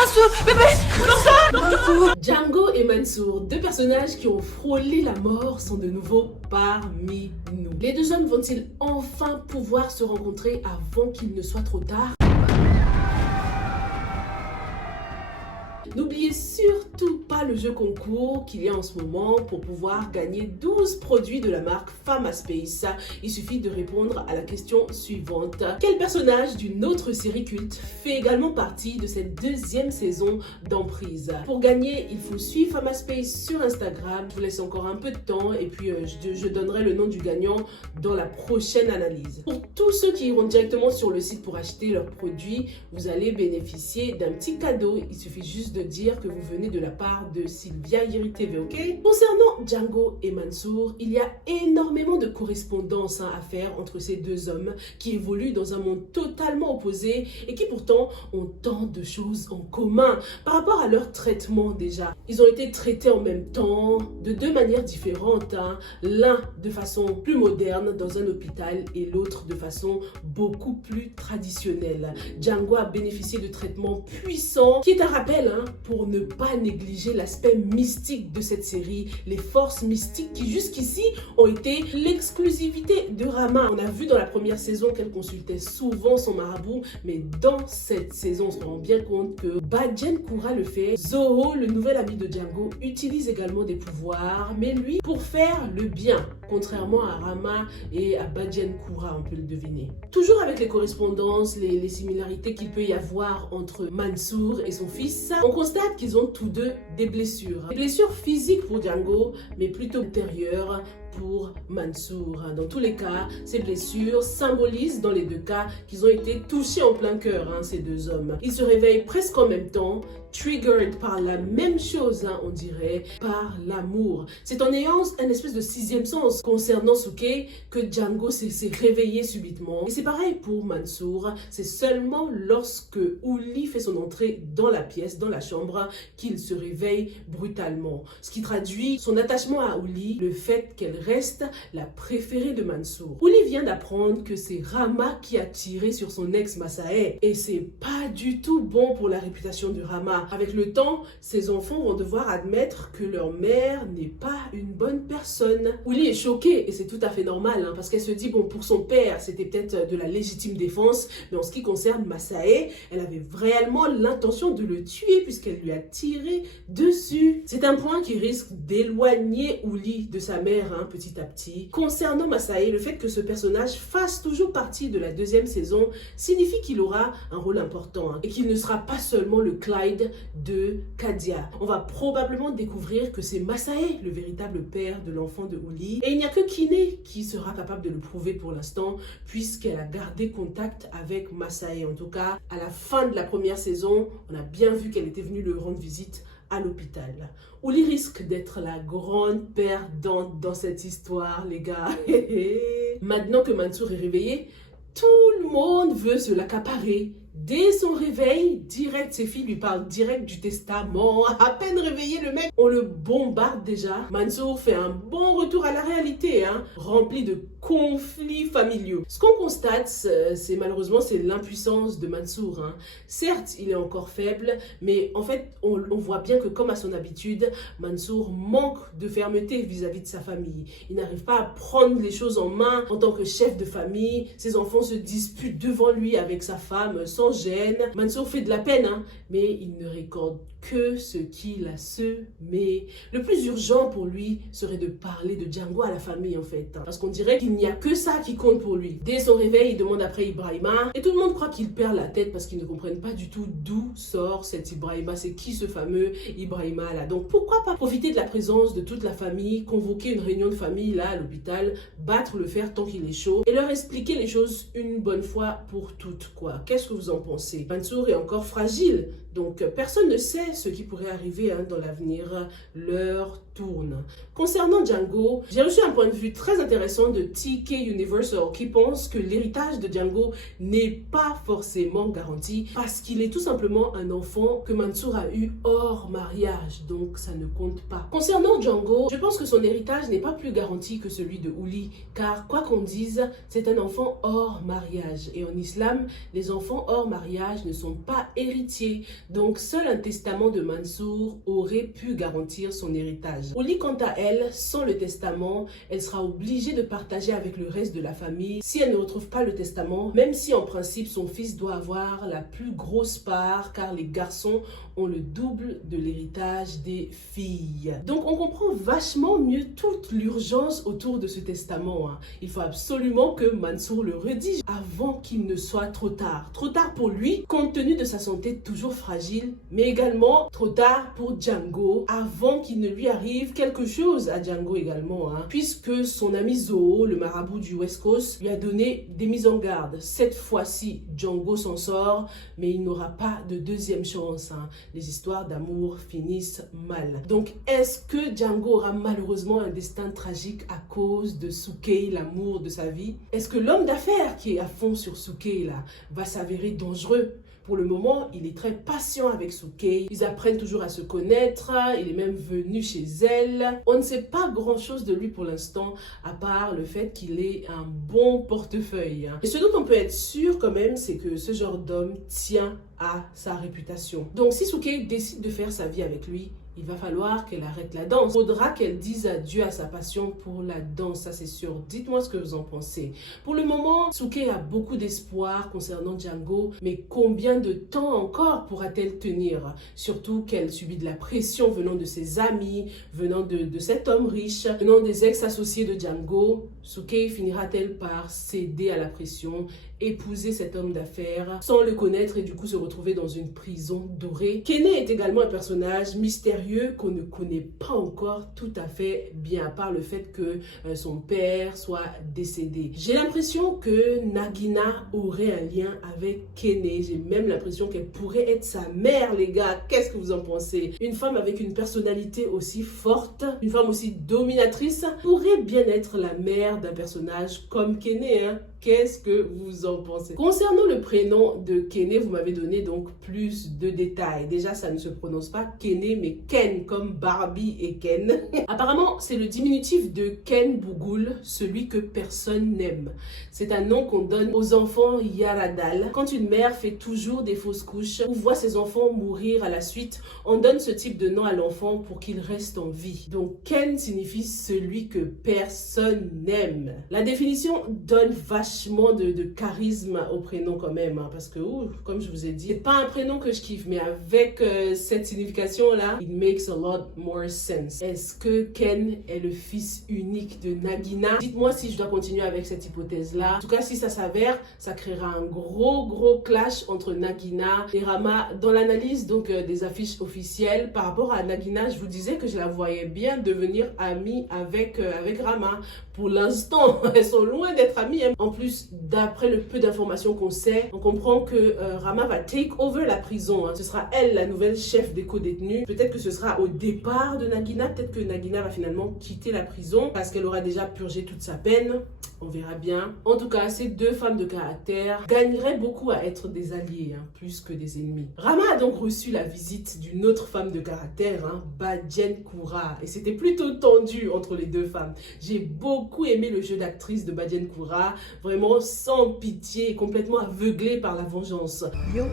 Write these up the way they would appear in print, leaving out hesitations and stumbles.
Mansour, bébé, Django et Mansour, deux personnages qui ont frôlé la mort, sont de nouveau parmi nous. Les deux hommes vont-ils enfin pouvoir se rencontrer avant qu'il ne soit trop tard? N'oubliez surtout pas le jeu concours qu'il y a en ce moment pour pouvoir gagner 12 produits de la marque Famaspace. Il suffit de répondre à la question suivante. Quel personnage d'une autre série culte fait également partie de cette deuxième saison d'Emprise? Pour gagner, il faut suivre Famaspace sur Instagram. Je vous laisse encore un peu de temps et puis je donnerai le nom du gagnant dans la prochaine analyse. Pour tous ceux qui iront directement sur le site pour acheter leurs produits, vous allez bénéficier d'un petit cadeau. Il suffit juste de dire que vous venez de la part de Sylvia Yeri TV, ok? Concernant Django et Mansour, il y a énormément de correspondance à faire entre ces deux hommes qui évoluent dans un monde totalement opposé et qui pourtant ont tant de choses en commun par rapport à leur traitement déjà. Ils ont été traités en même temps, de deux manières différentes, hein. L'un de façon plus moderne dans un hôpital et l'autre de façon beaucoup plus traditionnelle. Django a bénéficié de traitements puissants qui est un rappel, hein, pour ne pas négliger l'aspect mystique de cette série, les forces mystiques qui jusqu'ici ont été l'exclusivité de Rama. On a vu dans la première saison qu'elle consultait souvent son marabout, mais dans cette saison, on se rend bien compte que Badjen Koura le fait. Zoho, le nouvel ami de Django, utilise également des pouvoirs, mais lui, pour faire le bien, contrairement à Rama et à Badjen Koura, on peut le deviner. Toujours avec les correspondances, les similarités qu'il peut y avoir entre Mansour et son fils, on constate qu'ils ont tous deux des blessures. Des blessures physiques pour Django, mais plutôt intérieures pour Mansour. Dans tous les cas, ces blessures symbolisent dans les deux cas qu'ils ont été touchés en plein cœur, ces deux hommes. Ils se réveillent presque en même temps, triggered par la même chose, on dirait, par l'amour. C'est en ayant un espèce de sixième sens concernant Souké que Django s'est réveillé subitement. Et c'est pareil pour Mansour, c'est seulement lorsque Ouli fait son entrée dans la pièce, dans la chambre, qu'il se réveille brutalement. Ce qui traduit son attachement à Ouli, le fait qu'elle reste la préférée de Mansour. Ouli vient d'apprendre que c'est Rama qui a tiré sur son ex Massae et c'est pas du tout bon pour la réputation de Rama. Avec le temps, ses enfants vont devoir admettre que leur mère n'est pas une bonne personne. Ouli est choquée et c'est tout à fait normal, parce qu'elle se dit, bon, pour son père, c'était peut-être de la légitime défense, mais en ce qui concerne Massae, elle avait réellement l'intention de le tuer puisqu'elle lui a tiré dessus. C'est un point qui risque d'éloigner Ouli de sa mère, petit à petit. Concernant Massae, le fait que ce personnage fasse toujours partie de la deuxième saison signifie qu'il aura un rôle important, et qu'il ne sera pas seulement le Clyde de Kadia. On va probablement découvrir que c'est Massae le véritable père de l'enfant de Ouli, et il n'y a que Kiné qui sera capable de le prouver pour l'instant puisqu'elle a gardé contact avec Massae. En tout cas, à la fin de la première saison, on a bien vu qu'elle était venue le rendre visite à l'hôpital. Ouli risque d'être la grande perdante dans cette histoire, les gars. Maintenant que Mansour est réveillé, tout le monde veut se l'accaparer. Dès son réveil, direct, ses filles lui parlent direct du testament. À peine réveillé, le mec, on le bombarde déjà. Mansour fait un bon retour à la réalité, rempli de conflits familiaux. Ce qu'on constate, c'est malheureusement, c'est l'impuissance de Mansour. Certes, il est encore faible, mais en fait, on voit bien que comme à son habitude, Mansour manque de fermeté vis-à-vis de sa famille. Il n'arrive pas à prendre les choses en main en tant que chef de famille. Ses enfants se disputent devant lui avec sa femme sans gêne. Mansour fait de la peine, mais il ne récorde que ce qu'il a semé. Le plus urgent pour lui serait de parler de Django à la famille, en fait. Parce qu'on dirait qu'il n'y a que ça qui compte pour lui. Dès son réveil, il demande après Ibrahima. Et tout le monde croit qu'il perd la tête parce qu'ils ne comprennent pas du tout d'où sort cet Ibrahima. C'est qui ce fameux Ibrahima là? Donc pourquoi pas profiter de la présence de toute la famille, convoquer une réunion de famille là à l'hôpital, battre le fer tant qu'il est chaud et leur expliquer les choses une bonne fois pour toutes, quoi. Qu'est-ce que vous en pensez? Mansour est encore fragile. Donc, personne ne sait ce qui pourrait arriver dans l'avenir. L'heure tourne. Concernant Django, j'ai reçu un point de vue très intéressant de TK Universal qui pense que l'héritage de Django n'est pas forcément garanti parce qu'il est tout simplement un enfant que Mansour a eu hors mariage, donc ça ne compte pas. Concernant Django, je pense que son héritage n'est pas plus garanti que celui de Ouli, car quoi qu'on dise, c'est un enfant hors mariage. Et en islam, les enfants hors mariage ne sont pas héritiers, donc seul un testament de Mansour aurait pu garantir son héritage. Ouli, quant à elle, sans le testament, elle sera obligée de partager avec le reste de la famille si elle ne retrouve pas le testament, même si en principe son fils doit avoir la plus grosse part, car les garçons ont le double de l'héritage des filles. Donc on comprend vachement mieux toute l'urgence autour de ce testament. Il faut absolument que Mansour le rédige avant qu'il ne soit trop tard. Trop tard pour lui, compte tenu de sa santé toujours fragile, mais également trop tard pour Django, avant qu'il ne lui arrive quelque chose à Django également, puisque son ami Zoho, le marabout du West Coast, lui a donné des mises en garde. Cette fois-ci, Django s'en sort, mais il n'aura pas de deuxième chance. Les histoires d'amour finissent mal. Donc, est-ce que Django aura malheureusement un destin tragique à cause de Soukey, l'amour de sa vie? Est-ce que l'homme d'affaires qui est à fond sur Soukey là va s'avérer dangereux? Pour le moment, il est très patient avec Soukey. Ils apprennent toujours à se connaître. Il est même venu chez elle. On ne sait pas grand-chose de lui pour l'instant, à part le fait qu'il ait un bon portefeuille. Et ce dont on peut être sûr quand même, c'est que ce genre d'homme tient à sa réputation. Donc si Soukey décide de faire sa vie avec lui, il va falloir qu'elle arrête la danse. Il faudra qu'elle dise adieu à sa passion pour la danse, ça c'est sûr. Dites-moi ce que vous en pensez. Pour le moment, Soukey a beaucoup d'espoir concernant Django, mais combien de temps encore pourra-t-elle tenir? Surtout qu'elle subit de la pression venant de ses amis, venant de cet homme riche, venant des ex-associés de Django. Soukey finira-t-elle par céder à la pression, épouser cet homme d'affaires sans le connaître et du coup se retrouver dans une prison dorée? Kené est également un personnage mystérieux qu'on ne connaît pas encore tout à fait bien, à part le fait que son père soit décédé. J'ai l'impression que Nagina aurait un lien avec Kené. J'ai même l'impression qu'elle pourrait être sa mère, les gars. Qu'est-ce que vous en pensez? Une femme avec une personnalité aussi forte, une femme aussi dominatrice, pourrait bien être la mère d'un personnage comme Kené, Qu'est-ce que vous en pensez? Concernant le prénom de Kené, vous m'avez donné donc plus de détails. Déjà, ça ne se prononce pas Kené, mais Ken, comme Barbie et Ken. Apparemment, c'est le diminutif de Ken Bougoul, celui que personne n'aime. C'est un nom qu'on donne aux enfants Yaradal. Quand une mère fait toujours des fausses couches ou voit ses enfants mourir à la suite, on donne ce type de nom à l'enfant pour qu'il reste en vie. Donc, Ken signifie celui que personne n'aime. La définition donne vachement de charisme au prénom quand même, parce que comme je vous ai dit, c'est pas un prénom que je kiffe, mais avec cette signification là, it makes a lot more sense. Est-ce que Ken est le fils unique de Nagina? Dites-moi si je dois continuer avec cette hypothèse là. En tout cas, si ça s'avère, ça créera un gros clash entre Nagina et Rama. Dans l'analyse donc des affiches officielles par rapport à Nagina, je vous disais que je la voyais bien devenir amie avec Rama. Pour l'instant, elles sont loin d'être amies. En plus, d'après le peu d'informations qu'on sait, on comprend que Rama va take over la prison. Ce sera elle la nouvelle chef des co-détenus. Peut-être que ce sera au départ de Nagina. Peut-être que Nagina va finalement quitter la prison parce qu'elle aura déjà purgé toute sa peine. On verra bien. En tout cas, ces deux femmes de caractère gagneraient beaucoup à être des alliés, plus que des ennemis. Rama a donc reçu la visite d'une autre femme de caractère, Badjen Koura. Et c'était plutôt tendu entre les deux femmes. J'ai beaucoup aimé le jeu d'actrice de Badjen Koura. Vraiment sans pitié et complètement aveuglée par la vengeance. Yo,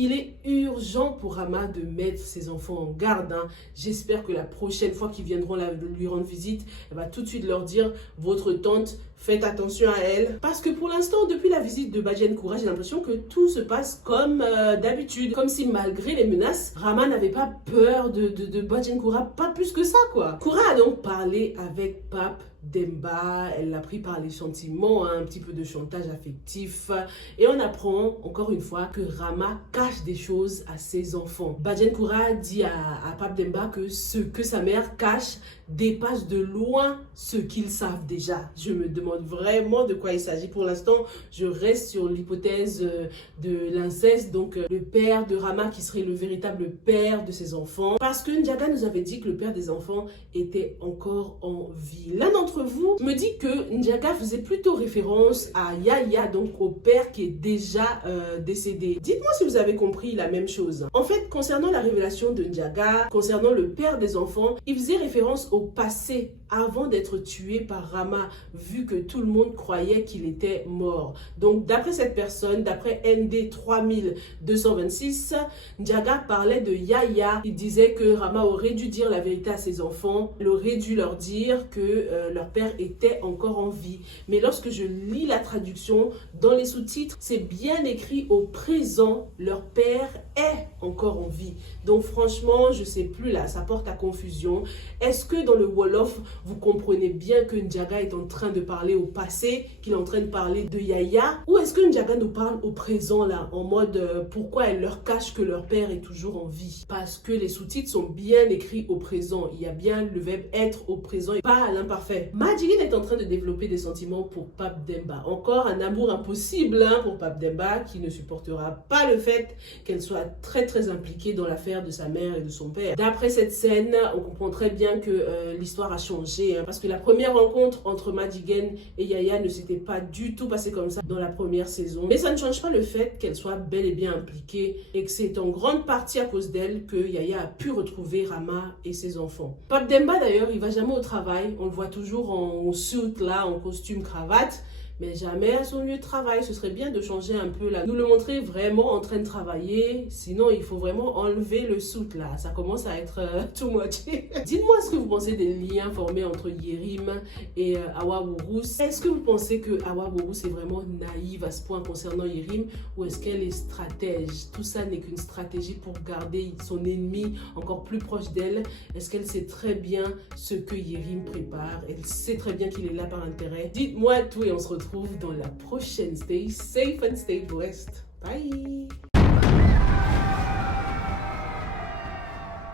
il est urgent pour Rama de mettre ses enfants en garde. J'espère que la prochaine fois qu'ils viendront lui rendre visite, elle va tout de suite leur dire « Votre tante, faites attention à elle. » Parce que pour l'instant, depuis la visite de Badjen Koura, j'ai l'impression que tout se passe comme d'habitude. Comme si malgré les menaces, Rama n'avait pas peur de Badjen Koura, pas plus que ça quoi. Koura a donc parlé avec Pape Demba, elle l'a pris par les sentiments, un petit peu de chantage affectif. Et on apprend encore une fois que Rama cache des choses à ses enfants. Badjen Koura dit à Pape Demba que ce que sa mère cache dépasse de loin ce qu'ils savent déjà. Je me demande demande vraiment de quoi il s'agit. Pour l'instant, je reste sur l'hypothèse de l'inceste, donc le père de Rama qui serait le véritable père de ses enfants. Parce que Ndiaga nous avait dit que le père des enfants était encore en vie. L'un d'entre vous me dit que Ndiaga faisait plutôt référence à Yaya, donc au père qui est déjà décédé. Dites-moi si vous avez compris la même chose. En fait, concernant la révélation de Ndiaga, concernant le père des enfants, il faisait référence au passé avant d'être tué par Rama, vu que tout le monde croyait qu'il était mort. Donc, d'après cette personne, d'après ND 3226, Ndiaga parlait de Yaya. Il disait que Rama aurait dû dire la vérité à ses enfants. Il aurait dû leur dire que leur père était encore en vie. Mais lorsque je lis la traduction, dans les sous-titres, c'est bien écrit au présent, leur père est encore en vie. Donc, franchement, je sais plus là, ça porte à confusion. Est-ce que dans le Wolof, vous comprenez bien que Ndiaga est en train de parler au passé, qu'il est en train de parler de Yaya? Ou est-ce que Ndiaga nous parle au présent là, en mode pourquoi elle leur cache que leur père est toujours en vie? Parce que les sous-titres sont bien écrits au présent. Il y a bien le verbe être au présent et pas à l'imparfait. Madjiguine est en train de développer des sentiments pour Pape Demba. Encore un amour impossible pour Pape Demba qui ne supportera pas le fait qu'elle soit très impliquée dans l'affaire de sa mère et de son père. D'après cette scène, on comprend très bien que l'histoire a changé. Parce que la première rencontre entre Madjiguine et Yaya ne s'était pas du tout passée comme ça dans la première saison. Mais ça ne change pas le fait qu'elle soit bel et bien impliquée et que c'est en grande partie à cause d'elle que Yaya a pu retrouver Rama et ses enfants. Pape Demba d'ailleurs, il va jamais au travail. On le voit toujours en suit là, en costume cravate, mais jamais à son lieu de travail. Ce serait bien de changer un peu là, nous le montrer vraiment en train de travailler, sinon il faut vraiment enlever le soute là, ça commence à être too much. Dites-moi ce que vous pensez des liens formés entre Yerim et Awa Bourous. Est-ce que vous pensez que Awa Bourous est vraiment naïve à ce point concernant Yerim, ou est-ce qu'elle est stratège? Tout ça n'est qu'une stratégie pour garder son ennemi encore plus proche d'elle. Est-ce qu'elle sait très bien ce que Yerim prépare? Elle sait très bien qu'il est là par intérêt. Dites-moi tout et on se retrouve dans la prochaine. Stay safe and stay blessed. Bye.